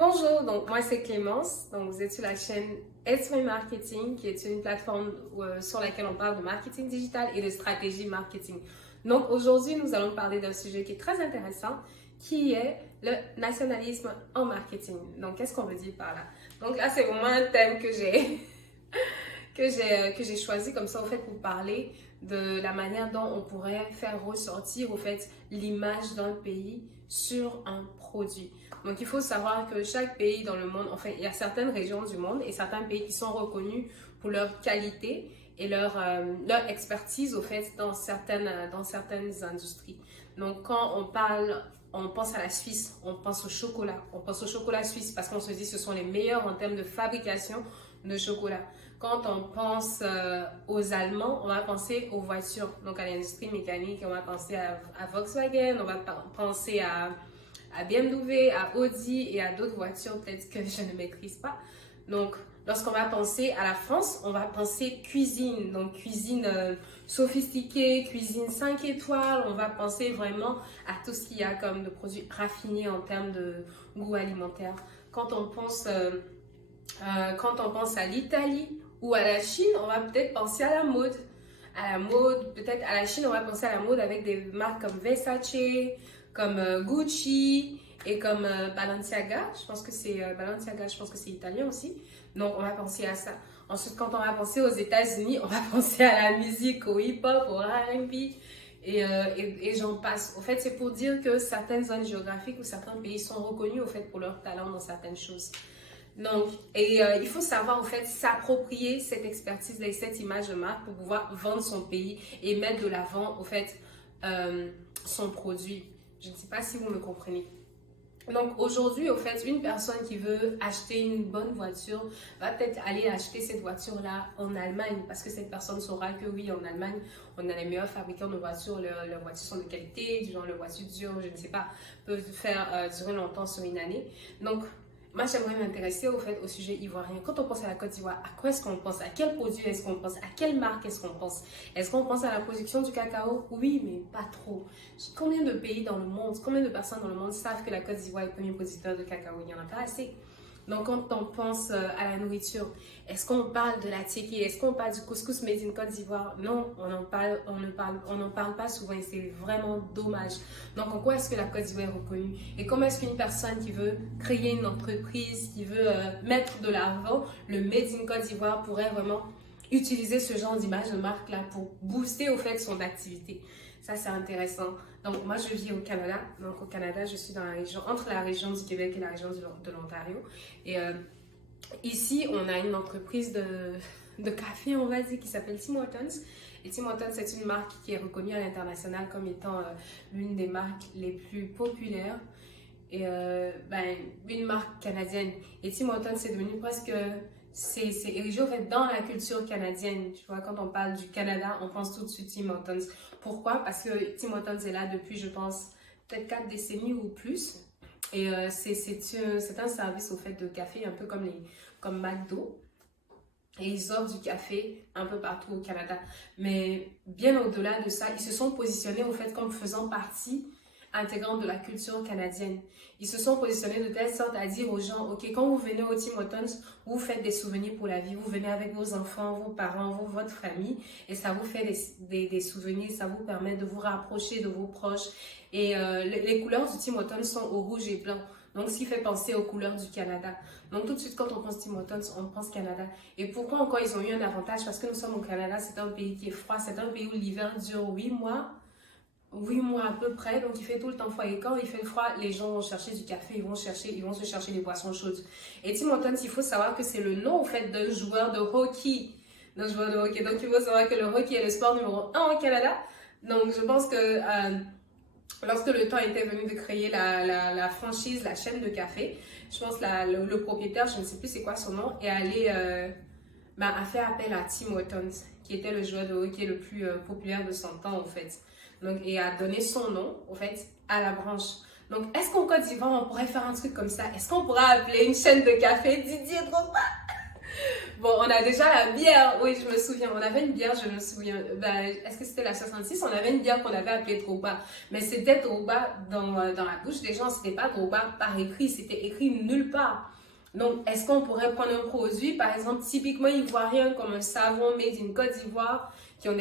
Bonjour, donc moi c'est Clémence, donc vous êtes sur la chaîne It's My Marketing qui est une plateforme sur laquelle on parle de marketing digital et de stratégie marketing. Donc aujourd'hui nous allons parler d'un sujet qui est très intéressant qui est le nationalisme en marketing. Donc qu'est-ce qu'on veut dire par là? Donc là c'est vraiment un thème que j'ai choisi comme ça au fait pour parler de la manière dont on pourrait faire ressortir au fait l'image d'un pays sur un produit. Donc il faut savoir que chaque pays dans le monde, en fait, il y a certaines régions du monde et certains pays qui sont reconnus pour leur qualité et leur expertise au fait dans certaines industries. Donc quand on pense à la Suisse, on pense au chocolat suisse parce qu'on se dit que ce sont les meilleurs en termes de fabrication de chocolat. Quand on pense aux Allemands, on va penser aux voitures, donc à l'industrie mécanique, on va penser à Volkswagen, on va penser à BMW, à Audi et à d'autres voitures peut-être que je ne maîtrise pas. Donc, lorsqu'on va penser à la France, on va penser cuisine, donc cuisine sophistiquée, cuisine 5 étoiles, on va penser vraiment à tout ce qu'il y a comme de produits raffinés en termes de goût alimentaire. Quand on pense à l'Italie ou à la Chine, on va peut-être penser à la mode. Peut-être à la Chine, on va penser à la mode avec des marques comme Versace, comme Gucci et comme Balenciaga. Je pense que c'est italien aussi. Donc, on va penser à ça. Ensuite, quand on va penser aux États-Unis, on va penser à la musique, au hip-hop, au R&B et j'en passe. Au fait, c'est pour dire que certaines zones géographiques ou certains pays sont reconnus au fait pour leur talent dans certaines choses. Donc, il faut savoir, en fait, s'approprier cette expertise et cette image de marque pour pouvoir vendre son pays et mettre de l'avant, au fait, son produit. Je ne sais pas si vous me comprenez. Donc, aujourd'hui, au fait, une personne qui veut acheter une bonne voiture va peut-être aller acheter cette voiture-là en Allemagne parce que cette personne saura que oui, en Allemagne, on a les meilleurs fabricants de voitures. Leurs voitures sont de qualité, du genre les voitures dures, je ne sais pas, peuvent faire durer longtemps sur une année. Donc, moi, j'aimerais m'intéresser au sujet ivoirien. Quand on pense à la Côte d'Ivoire, à quoi est-ce qu'on pense? À quel produit est-ce qu'on pense? À quelle marque est-ce qu'on pense? Est-ce qu'on pense à la production du cacao? Oui, mais pas trop. Combien de pays dans le monde, combien de personnes dans le monde savent que la Côte d'Ivoire est le premier producteur de cacao? Il n'y en a pas assez. Donc, quand on pense à la nourriture, est-ce qu'on parle de la tiéké? Est-ce qu'on parle du couscous made in Côte d'Ivoire? Non, on n'en parle pas souvent et c'est vraiment dommage. Donc, en quoi est-ce que la Côte d'Ivoire est reconnue? Et comment est-ce qu'une personne qui veut créer une entreprise, qui veut mettre de l'avant le made in Côte d'Ivoire pourrait vraiment utiliser ce genre d'image de marque-là pour booster au fait son activité? Ça, c'est intéressant. Donc, moi, je vis au Canada. Donc, au Canada, je suis dans la région, entre la région du Québec et la région de l'Ontario. Et ici, on a une entreprise de café, on va dire, qui s'appelle Tim Hortons. Et Tim Hortons, c'est une marque qui est reconnue à l'international comme étant l'une des marques les plus populaires. Et une marque canadienne. Et Tim Hortons, c'est devenu presque... C'est érigé au fait dans la culture canadienne. Tu vois, quand on parle du Canada, on pense tout de suite Tim Hortons. Pourquoi? Parce que Tim Hortons est là depuis, je pense, peut-être 4 décennies ou plus. Et c'est un service au fait de café, un peu comme McDo. Et ils offrent du café un peu partout au Canada. Mais bien au-delà de ça, ils se sont positionnés au fait comme faisant partie intégrante de la culture canadienne. Ils se sont positionnés de telle sorte à dire aux gens, ok, quand vous venez au Tim Hortons, vous faites des souvenirs pour la vie, vous venez avec vos enfants, vos parents, votre famille, et ça vous fait des souvenirs, ça vous permet de vous rapprocher de vos proches. Et les couleurs du Tim Hortons sont au rouge et blanc. Donc, ce qui fait penser aux couleurs du Canada. Donc, tout de suite, quand on pense Tim Hortons, on pense Canada. Et pourquoi encore ils ont eu un avantage? Parce que nous sommes au Canada, c'est un pays qui est froid, c'est un pays où l'hiver dure 8 mois. 8 mois à peu près, donc il fait tout le temps froid. Et quand il fait froid, les gens vont chercher du café, ils vont se chercher des boissons chaudes. Et Tim Hortons, il faut savoir que c'est le nom, au fait, d'un joueur de hockey. Donc il faut savoir que le hockey est le sport numéro 1 au Canada. Donc, je pense que lorsque le temps était venu de créer la franchise, la chaîne de café, je pense que le propriétaire, je ne sais plus c'est quoi son nom, est allé a fait appel à Tim Hortons, qui était le joueur de hockey le plus populaire de son temps, en fait. Donc, et a donné son nom, au fait, à la branche. Donc, est-ce qu'en Côte d'Ivoire, on pourrait faire un truc comme ça? Est-ce qu'on pourrait appeler une chaîne de café Didier Drogba? Bon, on a déjà la bière. Oui, je me souviens. On avait une bière, je me souviens. Ben, est-ce que c'était la 66? On avait une bière qu'on avait appelée Drogba. Mais c'était Drogba dans la bouche des gens. C'était pas Drogba par écrit. C'était écrit nulle part. Donc, est-ce qu'on pourrait prendre un produit, par exemple, typiquement ivoirien, comme un savon made in Côte d'Ivoire, qui ont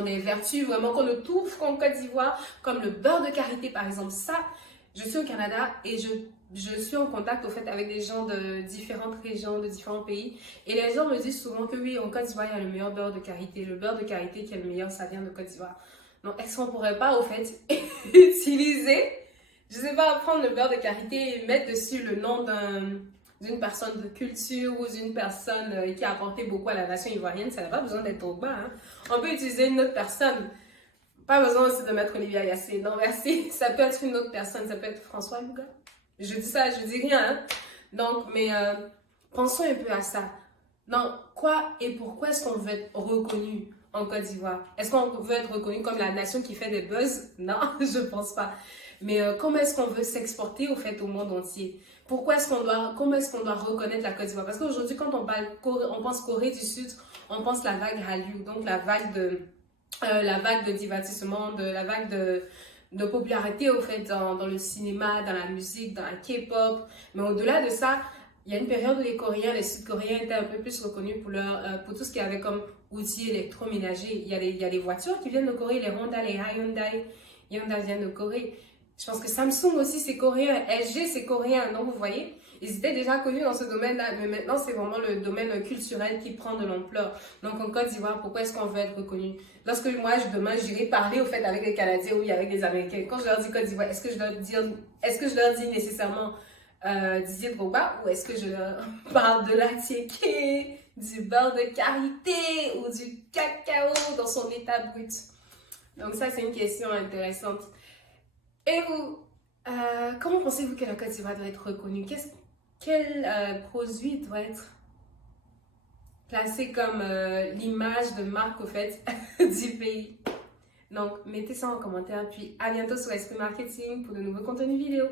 des vertus vraiment qu'on ne trouve qu'en Côte d'Ivoire, comme le beurre de karité, par exemple. Ça, je suis au Canada et je suis en contact au fait avec des gens de différentes régions, de différents pays. Et les gens me disent souvent que oui, en Côte d'Ivoire, il y a le meilleur beurre de karité. Le beurre de karité qui est le meilleur, ça vient de Côte d'Ivoire. Donc, est-ce qu'on pourrait pas, au fait, utiliser, je sais pas, prendre le beurre de karité et mettre dessus le nom d'une personne de culture ou d'une personne qui a apporté beaucoup à la nation ivoirienne? Ça n'a pas besoin d'être au bas, hein. On peut utiliser une autre personne. Pas besoin aussi de mettre Olivia Yassé. Non, merci. Ça peut être une autre personne. Ça peut être François Louga. Je dis ça, je dis rien. Hein? Donc, mais pensons un peu à ça. Donc, quoi et pourquoi est-ce qu'on veut être reconnu en Côte d'Ivoire? Est-ce qu'on veut être reconnu comme la nation qui fait des buzz? Non, je pense pas. Mais comment est-ce qu'on veut s'exporter au fait au monde entier? Comment est-ce qu'on doit reconnaître la Côte d'Ivoire? Parce qu'aujourd'hui, quand on parle on pense Corée du Sud, on pense la vague Hallyu, donc la vague de divertissement, la vague de popularité au fait dans le cinéma, dans la musique, dans la K-pop. Mais au-delà de ça, il y a une période où les Sud-Coréens étaient un peu plus reconnus pour tout ce qu'il y avait comme outils électroménagers. Il y a des voitures qui viennent de Corée, les Honda, les Hyundai viennent de Corée. Je pense que Samsung aussi c'est coréen, LG c'est coréen, donc vous voyez, ils étaient déjà connus dans ce domaine-là, mais maintenant c'est vraiment le domaine culturel qui prend de l'ampleur. Donc en Côte d'Ivoire, pourquoi est-ce qu'on veut être reconnu? Lorsque moi demain j'irai parler au fait avec les Canadiens ou avec les Américains, quand je leur dis Côte d'Ivoire, est-ce que je leur dis nécessairement Didier Drogba ou est-ce que je leur parle de la tiéké, du beurre de karité ou du cacao dans son état brut? Donc ça c'est une question intéressante. Et vous, comment pensez-vous que la Côte d'Ivoire doit être reconnue? Quel produit doit être placé comme l'image de marque au fait du pays? Donc, mettez ça en commentaire. Puis à bientôt sur Esprit Marketing pour de nouveaux contenus vidéo.